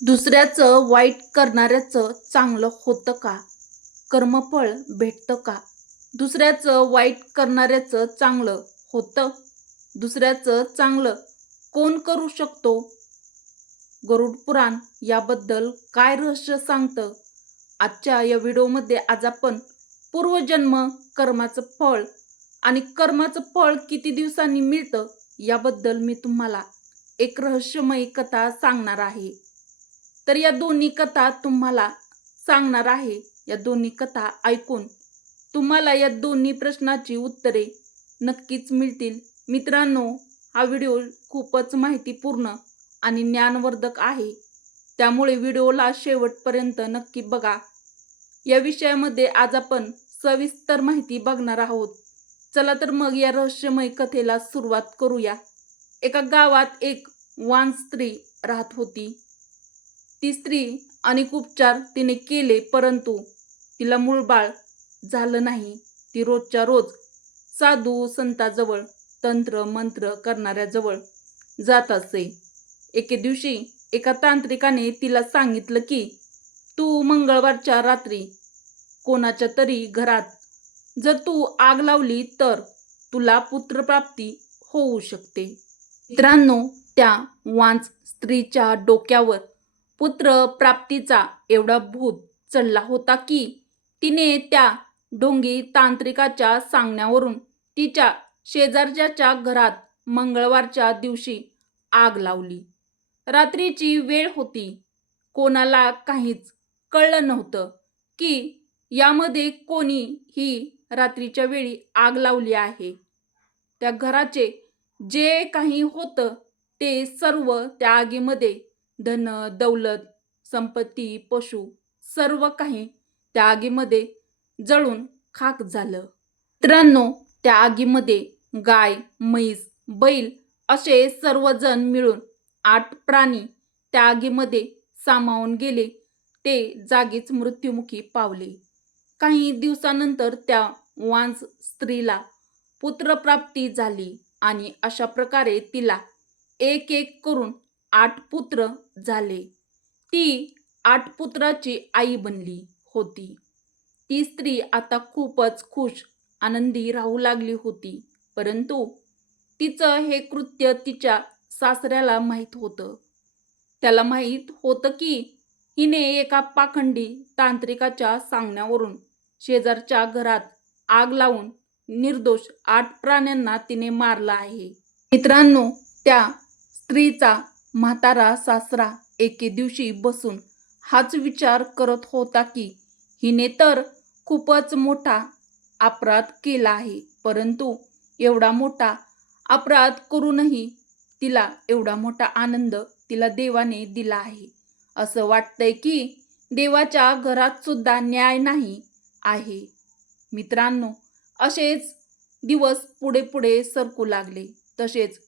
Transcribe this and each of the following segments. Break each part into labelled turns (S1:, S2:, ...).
S1: दुसऱ्याचं वाईट करणाऱ्याचं चांगलं होतं का? कर्मफळ भेटतं का? दुसऱ्याचं वाईट करणाऱ्याचं चांगलं होतं? दुसऱ्याचं चांगलं कोण करू शकतो? गरुड पुराण याबद्दल काय रहस्य सांगतं? आजच्या या व्हिडिओमध्ये आज आपण पूर्वजन्म कर्माचं फळ आणि कर्माचं फळ किती दिवसांनी मिळतं याबद्दल मी तुम्हाला एक रहस्यमयी कथा सांगणार आहे. तर या दोन्ही कथा तुम्हाला सांगणार आहे. या दोन्ही कथा ऐकून तुम्हाला या दोन्ही प्रश्नाची उत्तरे नक्कीच मिळतील. मित्रांनो हा व्हिडिओ खूपच माहितीपूर्ण आणि ज्ञानवर्धक आहे. त्यामुळे व्हिडिओला शेवटपर्यंत नक्की बघा. या विषयामध्ये आज आपण सविस्तर माहिती बघणार आहोत. चला तर मग या रहस्यमय कथेला सुरुवात करूया. एका गावात एक वान स्त्री राहत होती. ती स्त्री अनेक उपचार तिने केले परंतु तिला मूळबाळ झालं नाही. ती रोजच्या रोज साधू संताजवळ तंत्र मंत्र करणाऱ्याजवळ जात असे. एके दिवशी एका तांत्रिकाने तिला सांगितलं की तू मंगळवारच्या रात्री कोणाच्या तरी घरात जर तू आग लावली तर तुला पुत्रप्राप्ती होऊ शकते. मित्रांनो त्या वांच स्त्रीच्या डोक्यावर पुत्र प्राप्तीचा एवढा भूत चढला होता की तिने त्या ढोंगी तांत्रिकाच्या सांगण्यावरून तिच्या शेजारच्याच्या घरात मंगळवारच्या दिवशी आग लावली. रात्रीची वेळ होती. कोणाला काहीच कळलं नव्हतं की यामध्ये कोणी ही रात्रीच्या वेळी आग लावली आहे. त्या घराचे जे काही होतं ते सर्व त्या आगीमध्ये धन दौलत संपत्ती पशु सर्व काही त्या आगीमध्ये जळून खाक झालं. मित्रांनो त्या आगीमध्ये गाय म्हैस बैल असे सर्वजण मिळून आठ प्राणी त्या आगीमध्ये सामावून गेले. ते जागीच मृत्युमुखी पावले. काही दिवसानंतर त्या वांस स्त्रीला पुत्रप्राप्ती झाली आणि अशा प्रकारे तिला एक एक करून आठ पुत्र झाले. ती आठ पुत्राची आई बनली होती. ती स्त्री आता खूपच खुश आनंदी राहू लागली होती. परंतु तिचं हे कृत्य तिच्या सासऱ्याला माहीत होतं. त्याला माहीत होतं की हिने एका पाखंडी तांत्रिकाच्या सांगण्यावरून शेजारच्या घरात आग लावून निर्दोष आठ प्राण्यांना तिने मारला आहे. मित्रांनो त्या स्त्रीचा म्हातारा सासरा एके दिवशी बसून हाच विचार करत होता की हिने तर खूपच मोठा अपराध केला आहे परंतु एवढा मोठा अपराध करूनही तिला एवढा मोठा आनंद तिला देवाने दिला आहे. असं वाटतंय की देवाच्या घरात सुद्धा न्याय नाही आहे. मित्रांनो असेच दिवस पुढे पुढे सरकू लागले. तसेच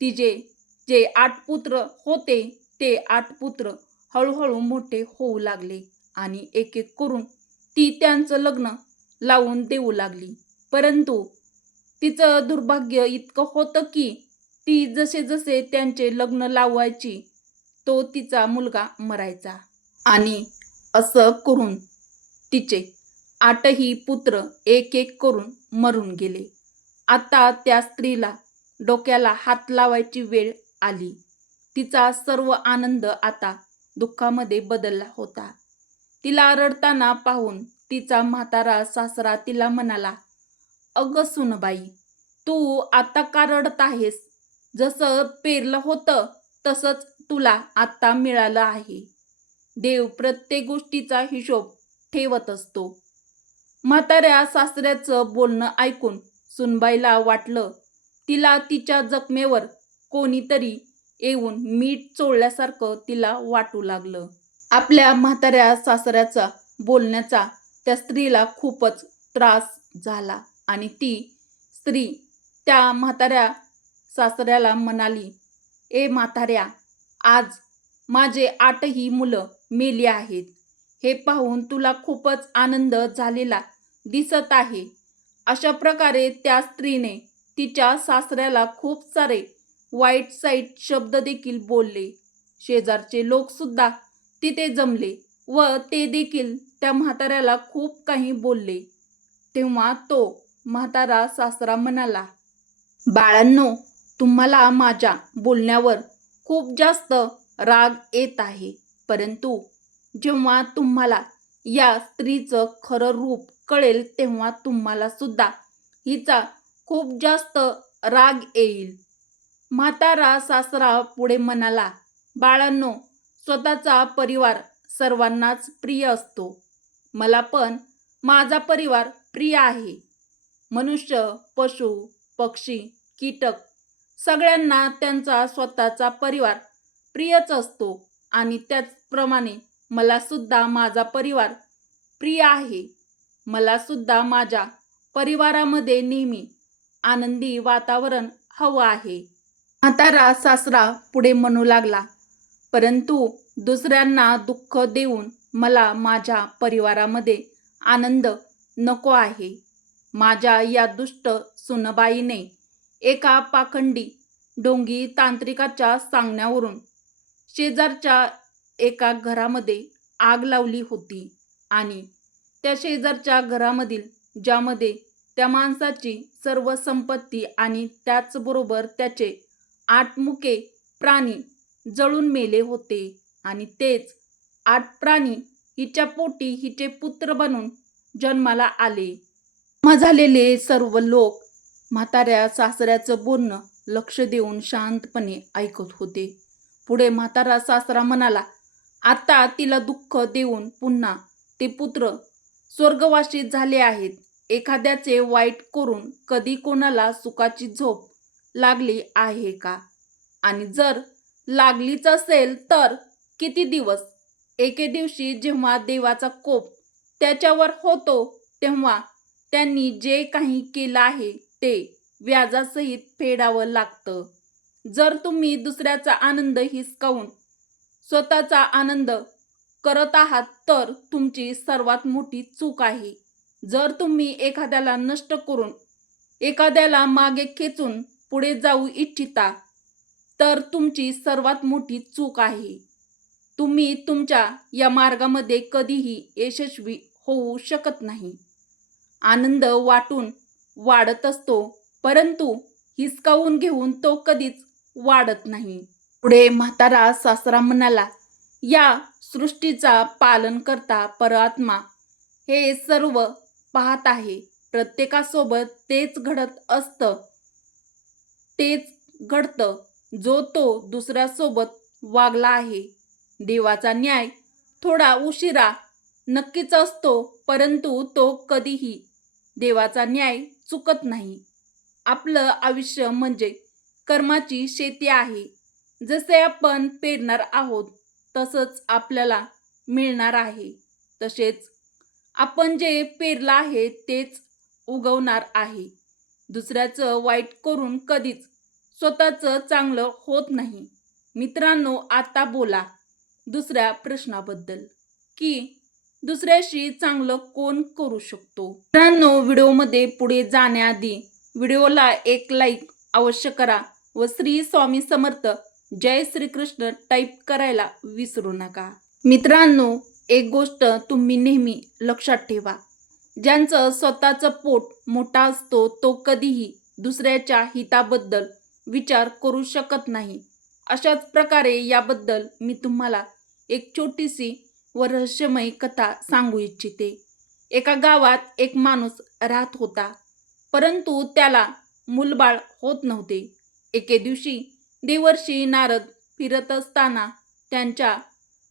S1: तिचे जे आठ पुत्र होते ते आठ पुत्र हळूहळू मोठे होऊ लागले आणि एक एक करून ती त्यांचं लग्न लावून देऊ लागली. परंतु तिचं दुर्भाग्य इतकं होतं की ती जसे जसे त्यांचे लग्न लावायची तो तिचा मुलगा मरायचा. आणि असं करून तिचे आठही पुत्र एक एक करून मरून गेले. आता त्या स्त्रीला डोक्याला हात लावायची वेळ आली. तिचा सर्व आनंद आता दुःखामध्ये बदलला होता. तिला रडताना पाहून तिचा म्हातारा सासरा तिला म्हणाला अगं सुनबाई तू आता का रडत आहेस? जसं पेरलं होतं तसंच तुला आत्ता मिळालं आहे. देव प्रत्येक गोष्टीचा हिशोब ठेवत असतो. म्हाताऱ्या सासऱ्याचं बोलणं ऐकून सुनबाईला वाटलं तिला तिच्या जखमेवर कोणीतरी येऊन मीठ चोळल्यासारखं तिला वाटू लागलं. आपल्या म्हाताऱ्या सासऱ्याचा बोलण्याचा त्या स्त्रीला खूपच त्रास झाला आणि ती स्त्री त्या म्हाताऱ्या सासऱ्याला म्हणाली ए म्हाताऱ्या आज माझे आठही मुलं मेली आहेत. हे पाहून तुला खूपच आनंद झालेला दिसत आहे. अशा प्रकारे त्या स्त्रीने तिच्या सासऱ्याला खूप सारे वाईट साईट शब्द देखील बोलले. शेजारचे लोक सुद्धा तिथे जमले व ते देखील त्या म्हाताऱ्याला खूप काही बोलले. तेव्हा तो म्हातारा सासरा म्हणाला बाळांनो तुम्हाला माझ्या बोलण्यावर खूप जास्त राग येत आहे. परंतु जेव्हा तुम्हाला या स्त्रीचं खरं रूप कळेल तेव्हा तुम्हाला सुद्धा हिचा खूप जास्त राग येईल. म्हातारा सासरा पुढे म्हणाला बाळांनो स्वतःचा परिवार सर्वांनाच प्रिय असतो. मला पण माझा परिवार प्रिय आहे. मनुष्य पशु पक्षी कीटक सगळ्यांना त्यांचा स्वतःचा परिवार प्रियच असतो आणि त्याचप्रमाणे मला सुद्धा माझा परिवार प्रिय आहे. मला सुद्धा माझ्या परिवारामध्ये नेहमी आनंदी वातावरण हवं आहे. म्हातारा सासरा पुढे म्हणू लागला परंतु दुसऱ्यांना दुःख देऊन मला माझ्या परिवारामध्ये आनंद नको आहे. माझ्या या दुष्ट सुनबाईने एका पाखंडी डोंगी तांत्रिकाच्या सांगण्यावरून शेजारच्या एका घरामध्ये आग लावली होती आणि त्या शेजारच्या घरामधील ज्यामध्ये त्या माणसाची सर्व संपत्ती आणि त्याचबरोबर त्याचे आठ मुके प्राणी जळून मेले होते आणि तेच आठ प्राणी हिच्या पोटी हिचे पुत्र बनून जन्माला आले. झालेले सर्व लोक म्हाताऱ्या सासऱ्याचं बोलणं लक्ष देऊन शांतपणे ऐकत होते. पुढे म्हातारा सासरा म्हणाला आता तिला दुःख देऊन पुन्हा ते पुत्र स्वर्गवासी झाले आहेत. एखाद्याचे वाईट करून कधी कोणाला सुखाची झोप लागली आहे का? आणि जर लागलीच असेल तर किती दिवस? एके दिवशी जेव्हा देवाचा कोप त्याच्यावर होतो तेव्हा त्यांनी जे काही केलं आहे ते व्याजासहित फेडावं लागतं. जर तुम्ही दुसऱ्याचा आनंद हिसकावून स्वतःचा आनंद करत आहात तर तुमची सर्वात मोठी चूक आहे. जर तुम्ही एखाद्याला नष्ट करून एखाद्याला मागे खेचून पुढे जाऊ इच्छिता तर तुमची सर्वात मोठी चूक आहे. तुम्ही तुमच्या या मार्गामध्ये कधीही यशस्वी होऊ शकत नाही. आनंद वाटून वाढत असतो परंतु हिसकावून घेऊन तो कधीच वाढत नाही. पुढे म्हातारा सासरा म्हणाला या सृष्टीचा पालन करता परआत्मा हे सर्व पाहत आहे. प्रत्येकासोबत तेच घडत असतं. तेच घडतं जो तो दुसऱ्यासोबत वागला आहे. देवाचा न्याय थोडा उशिरा नक्कीच असतो परंतु तो कधीही देवाचा न्याय चुकत नाही. आपलं आयुष्य म्हणजे कर्माची शेती आहे. जसे आपण पेरणार आहोत तसंच आपल्याला मिळणार आहे. तसेच आपण जे पेरलं आहे तेच उगवणार आहे. दुसऱ्याचं वाईट करून कधीच स्वतःचं चांगलं होत नाही. मित्रांनो आता बोला दुसऱ्या प्रश्नाबद्दल. की दुसऱ्याशी चांगलं कोण करू शकतो? मित्रांनो व्हिडिओमध्ये पुढे जाण्याआधी व्हिडिओला एक लाईक अवश्य करा व श्री स्वामी समर्थ जय श्रीकृष्ण टाईप करायला विसरू नका. मित्रांनो एक गोष्ट तुम्ही नेहमी लक्षात ठेवा. ज्यांचं स्वतःचं पोट मोठा असतो तो कधीही दुसऱ्याच्या हिताबद्दल विचार करू शकत नाही. अशाच प्रकारे याबद्दल मी तुम्हाला एक छोटीशी व रहस्यमय कथा सांगू इच्छिते. एका गावात एक माणूस राहत होता. परंतु त्याला मूलबाळ होत नव्हते. एके दिवशी देवर्षी नारद फिरत असताना त्यांच्या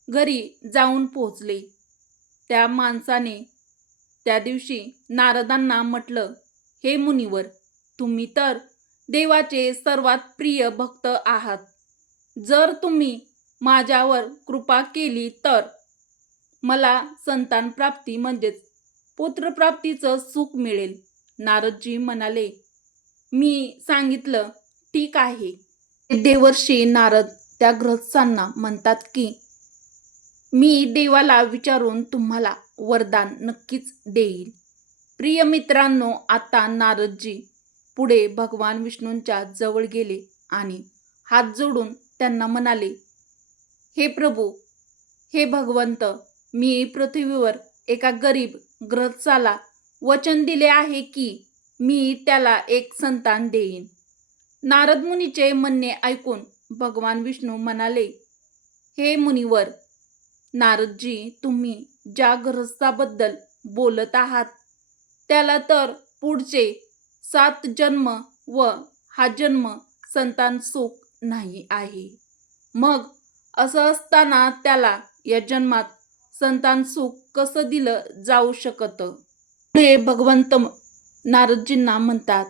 S1: घरी जाऊन पोहोचले. त्या माणसाने त्या दिवशी नारदांना म्हटलं हे मुनिवर तुम्ही तर देवाचे सर्वात प्रिय भक्त आहात. जर तुम्ही माझ्यावर कृपा केली तर मला संतान प्राप्ती म्हणजेच पुत्रप्राप्तीचं सुख मिळेल. नारदजी म्हणाले मी सांगितलं ठीक आहे. देवर्षी नारद त्या ग्रहस्थांना म्हणतात की मी देवाला विचारून तुम्हाला वरदान नक्कीच देईल. प्रिय मित्रांनो आता नारदजी पुढे भगवान विष्णूंच्या जवळ गेले आणि हात जोडून त्यांना म्हणाले हे प्रभू हे भगवंत मी पृथ्वीवर एका गरीब ग्रहस्थाला वचन दिले आहे की मी त्याला एक संतान देईन. नारद मुनीचे म्हणणे ऐकून भगवान विष्णू म्हणाले हे मुनिवर नारदजी तुम्ही ज्या ग्रहस्थाबद्दल बोलत आहात त्याला तर पुढचे सात जन्म व हा जन्म संतान सुख नाही आहे. मग असं असताना त्याला या जन्मात संतान सुख कसं दिलं जाऊ शकतं? पुढे भगवंत नारदजींना म्हणतात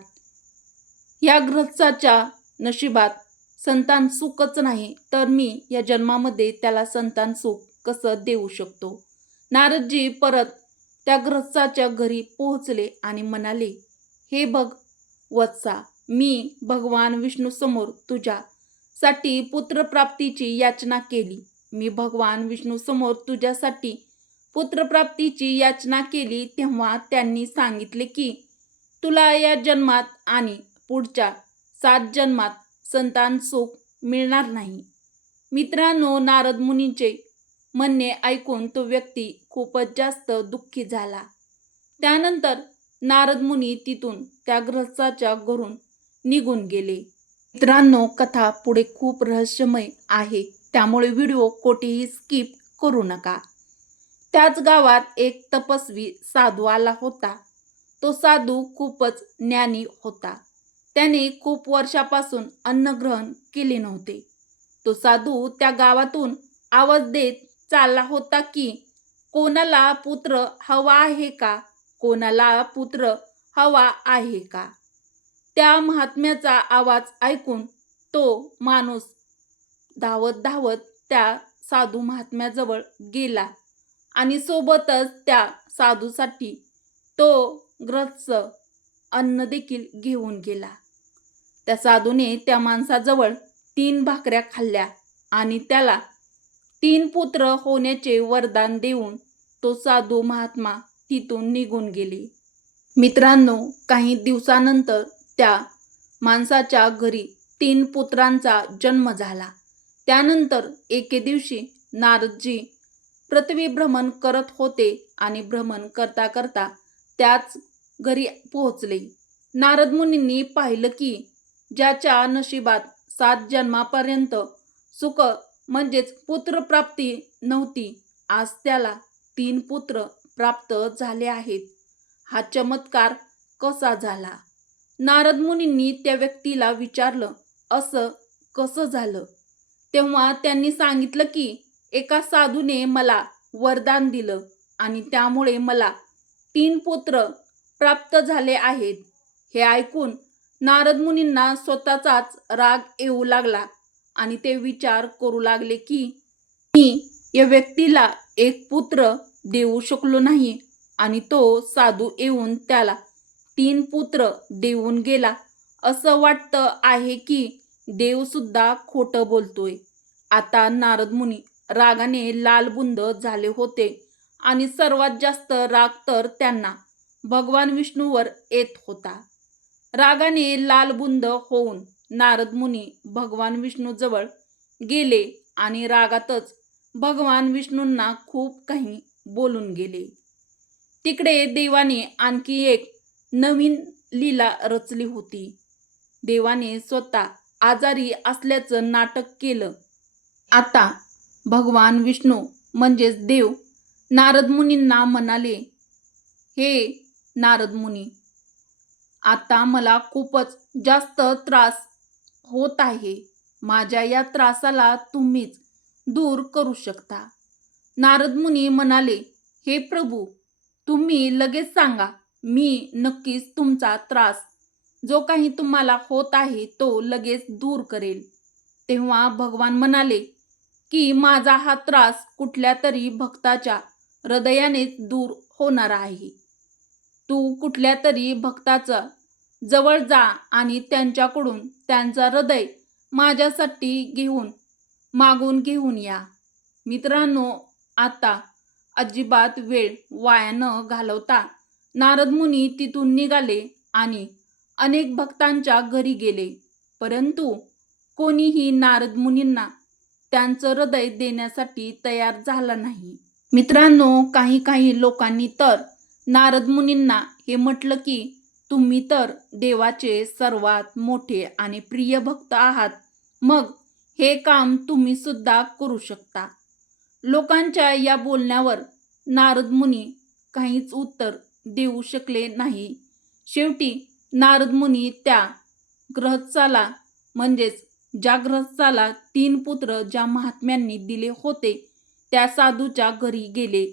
S1: या ग्रहस्थाच्या नशिबात संतान सुखच नाही तर मी या जन्मामध्ये त्याला संतान सुख कसं देऊ शकतो? नारदजी परत त्या ग्रहसाच्या घरी पोहोचले आणि म्हणाले हे बघ वत्सा मी भगवान विष्णू समोर तुझ्यासाठी पुत्रप्राप्तीची याचना केली. मी भगवान विष्णू समोर तुझ्यासाठी पुत्रप्राप्तीची याचना केली तेव्हा त्यांनी सांगितले की तुला या जन्मात आणि पुढच्या सात जन्मात संतान सुख मिळणार नाही. मित्रांनो नारद मुनीचे म्हणणे ऐकून तो व्यक्ती खूपच जास्त दुःखी झाला. त्यानंतर नारद मुनी तिथून त्या ग्रस्ताच्या घरून निघून गेले. मित्रांनो कथा पुढे खूप रहस्यमय आहे. त्यामुळे व्हिडिओ कोठेही स्किप करू नका. त्याच गावात एक तपस्वी साधू आला होता. तो साधू खूपच ज्ञानी होता. त्याने खूप वर्षापासून अन्नग्रहण केले नव्हते. तो साधू त्या गावातून आवाज देत चालला होता की कोणाला पुत्र हवा आहे का? कोणाला पुत्र हवा आहे का? त्या महात्म्याचा आवाज ऐकून तो माणूस धावत धावत त्या साधू महात्म्याजवळ गेला आणि सोबतच त्या साधूसाठी तो ग्रस्त अन्न देखील घेऊन गेला. त्या साधूने त्या माणसाजवळ तीन भाकऱ्या खाल्ल्या आणि त्याला तीन पुत्र होण्याचे वरदान देऊन तो साधू महात्मा तिथून निघून गेले. मित्रांनो काही दिवसानंतर त्या माणसाच्या घरी तीन पुत्रांचा जन्म झाला. त्यानंतर एके दिवशी नारदजी पृथ्वी भ्रमण करत होते आणि भ्रमण करता करता त्याच घरी पोहोचले. नारद मुनींनी पाहिलं की ज्याच्या नशिबात सात जन्मापर्यंत सुख म्हणजेच पुत्रप्राप्ती नव्हती. आज त्याला तीन पुत्र प्राप्त झाले आहेत. हा चमत्कार कसा झाला? नारद मुनींनी त्या व्यक्तीला विचारलं असं कसं झालं? तेव्हा त्यांनी सांगितलं की एका साधूने मला वरदान दिलं आणि त्यामुळे मला तीन पुत्र प्राप्त झाले आहेत. हे ऐकून नारद मुनींना स्वतःचाच राग येऊ लागला आणि ते विचार करू लागले की मी या व्यक्तीला एक पुत्र देऊ शकलो नाही आणि तो साधू येऊन त्याला तीन पुत्र देऊन गेला. असं वाटतं आहे की देवसुद्धा खोटं बोलतोय. आता नारद मुनी रागाने लालबुंद झाले होते. आणि सर्वात जास्त राग तर त्यांना भगवान विष्णूवर येत होता. रागाने लालबुंद होऊन नारद मुनी भगवान विष्णूजवळ गेले आणि रागातच भगवान विष्णूंना खूप काही बोलून गेले. तिकडे देवाने आणखी एक नवीन लीला रचली होती. देवाने स्वतः आजारी असल्याचं नाटक केलं. आता भगवान विष्णू म्हणजेच देव नारद मुनींना म्हणाले हे नारद मुनी आता मला खूपच जास्त त्रास होत आहे. माझ्या या त्रासाला तुम्हीच दूर करू शकता. नारद मुनी म्हणाले हे प्रभू तुम्ही लगेच सांगा मी नक्कीच तुमचा त्रास जो काही तुम्हाला होत आहे तो लगेच दूर करेल. तेव्हा भगवान म्हणाले की माझा हा त्रास कुठल्या तरी भक्ताच्या हृदयानेच दूर होणार आहे. तू कुठल्या तरी भक्ताचं जवळ जा आणि त्यांच्याकडून त्यांचा हृदय माझ्यासाठी घेऊन मागून घेऊन या. मित्रांनो आता अजिबात वेळ वाया न घालवता नारद मुनी तिथून निघाले आणि अनेक भक्तांच्या घरी गेले. परंतु कोणीही नारद मुनींना त्यांचं हृदय देण्यासाठी तयार झाला नाही. मित्रांनो काही काही लोकांनी तर नारद मुनींना हे म्हटलं की तुम्ही तर देवाचे सर्वात मोठे आणि प्रिय भक्त आहात. मग हे काम तुम्ही सुद्धा करू शकता. लोकांच्या या बोलण्यावर नारद मुनी काहीच उत्तर देऊ शकले नाही. शेवटी नारद मुनी त्या ग्रहस्थाला म्हणजेच ज्या ग्रहस्थाला तीन पुत्र ज्या महात्म्यांनी दिले होते त्या साधूच्या घरी गेले.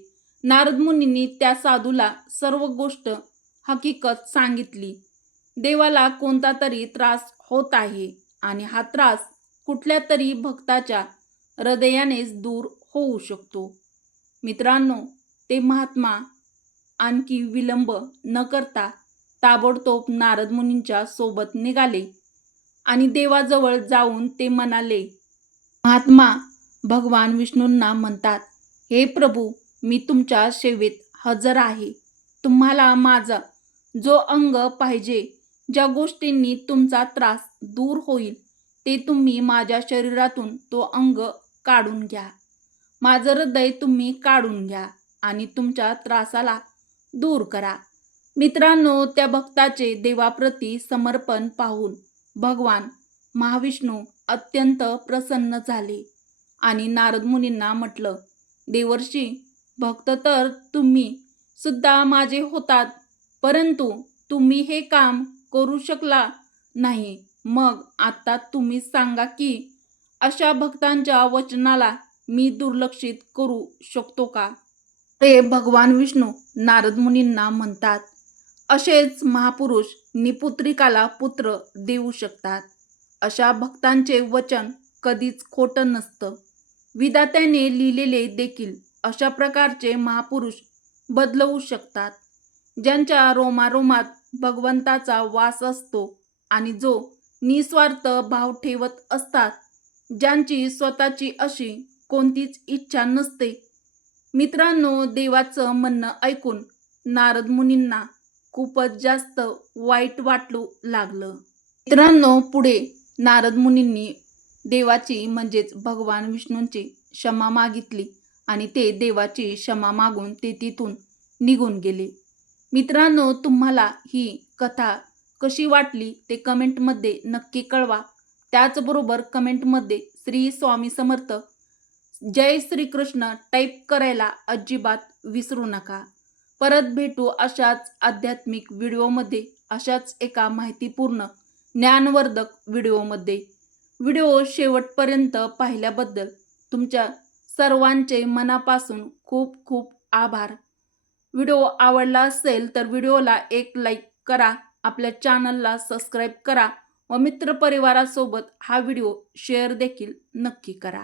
S1: नारद मुनींनी त्या साधूला सर्व गोष्ट हकीकत सांगितली. देवाला कोणता तरी त्रास होत आहे आणि हा त्रास कुठल्या तरी भक्ताच्या हृदयानेच दूर होऊ शकतो. मित्रांनो ते महात्मा आणखी विलंब न करता ताबडतोब नारद मुनींच्या सोबत निघाले आणि देवाजवळ जाऊन ते म्हणाले महात्मा भगवान विष्णूंना म्हणतात हे प्रभू मी तुमच्या सेवेत हजर आहे. तुम्हाला माझा जो अंग पाहिजे ज्या गोष्टींनी तुमचा त्रास दूर होईल ते तुम्ही माझ्या शरीरातून तो अंग काढून घ्या. माझं हृदय तुम्ही काढून घ्या आणि तुमच्या त्रासाला दूर करा. मित्रांनो त्या भक्ताचे देवाप्रती समर्पण पाहून भगवान महाविष्णू अत्यंत प्रसन्न झाले आणि नारद मुनींना म्हटलं देवर्षी भक्त तर तुम्ही सुद्धा माझे होतात परंतु तुम्ही हे काम करू शकला नाही. मग आता तुम्ही सांगा की अशा भक्तांच्या वचनाला मी दुर्लक्षित करू शकतो का? ते भगवान विष्णू नारद मुनींना म्हणतात असेच महापुरुष निपुत्रिकाला पुत्र देऊ शकतात. अशा भक्तांचे वचन कधीच खोटं नसतं. विदात्याने लिहिलेले देखील अशा प्रकारचे महापुरुष बदलवू शकतात. ज्यांच्या रोमारोमात भगवंताचा वास असतो आणि जो निस्वार्थ भाव ठेवत असतात ज्यांची स्वतःची अशी कोणतीच इच्छा नसते. मित्रांनो देवाचं म्हणणं ऐकून नारद मुनींना खूपच जास्त वाईट वाटू लागलं. मित्रांनो पुढे नारद मुनींनी देवाची म्हणजेच भगवान विष्णूंची क्षमा मागितली आणि ते देवाची क्षमा मागून ते तिथून निघून गेले. मित्रांनो तुम्हाला ही कथा कशी वाटली ते कमेंटमध्ये नक्की कळवा. त्याचबरोबर कमेंटमध्ये श्री स्वामी समर्थ जय श्रीकृष्ण टाईप करायला अजिबात विसरू नका. परत भेटू अशाच आध्यात्मिक व्हिडिओमध्ये अशाच एका माहितीपूर्ण ज्ञानवर्धक व्हिडिओमध्ये. व्हिडिओ शेवटपर्यंत पाहिल्याबद्दल तुमच्या सर्वांचे मनापासून खूप खूप आभार. व्हिडिओ आवडला असेल तर व्हिडिओला एक लाईक करा आपल्या चॅनलला सबस्क्राईब करा व मित्रपरिवारासोबत हा व्हिडिओ शेअर देखील नक्की करा.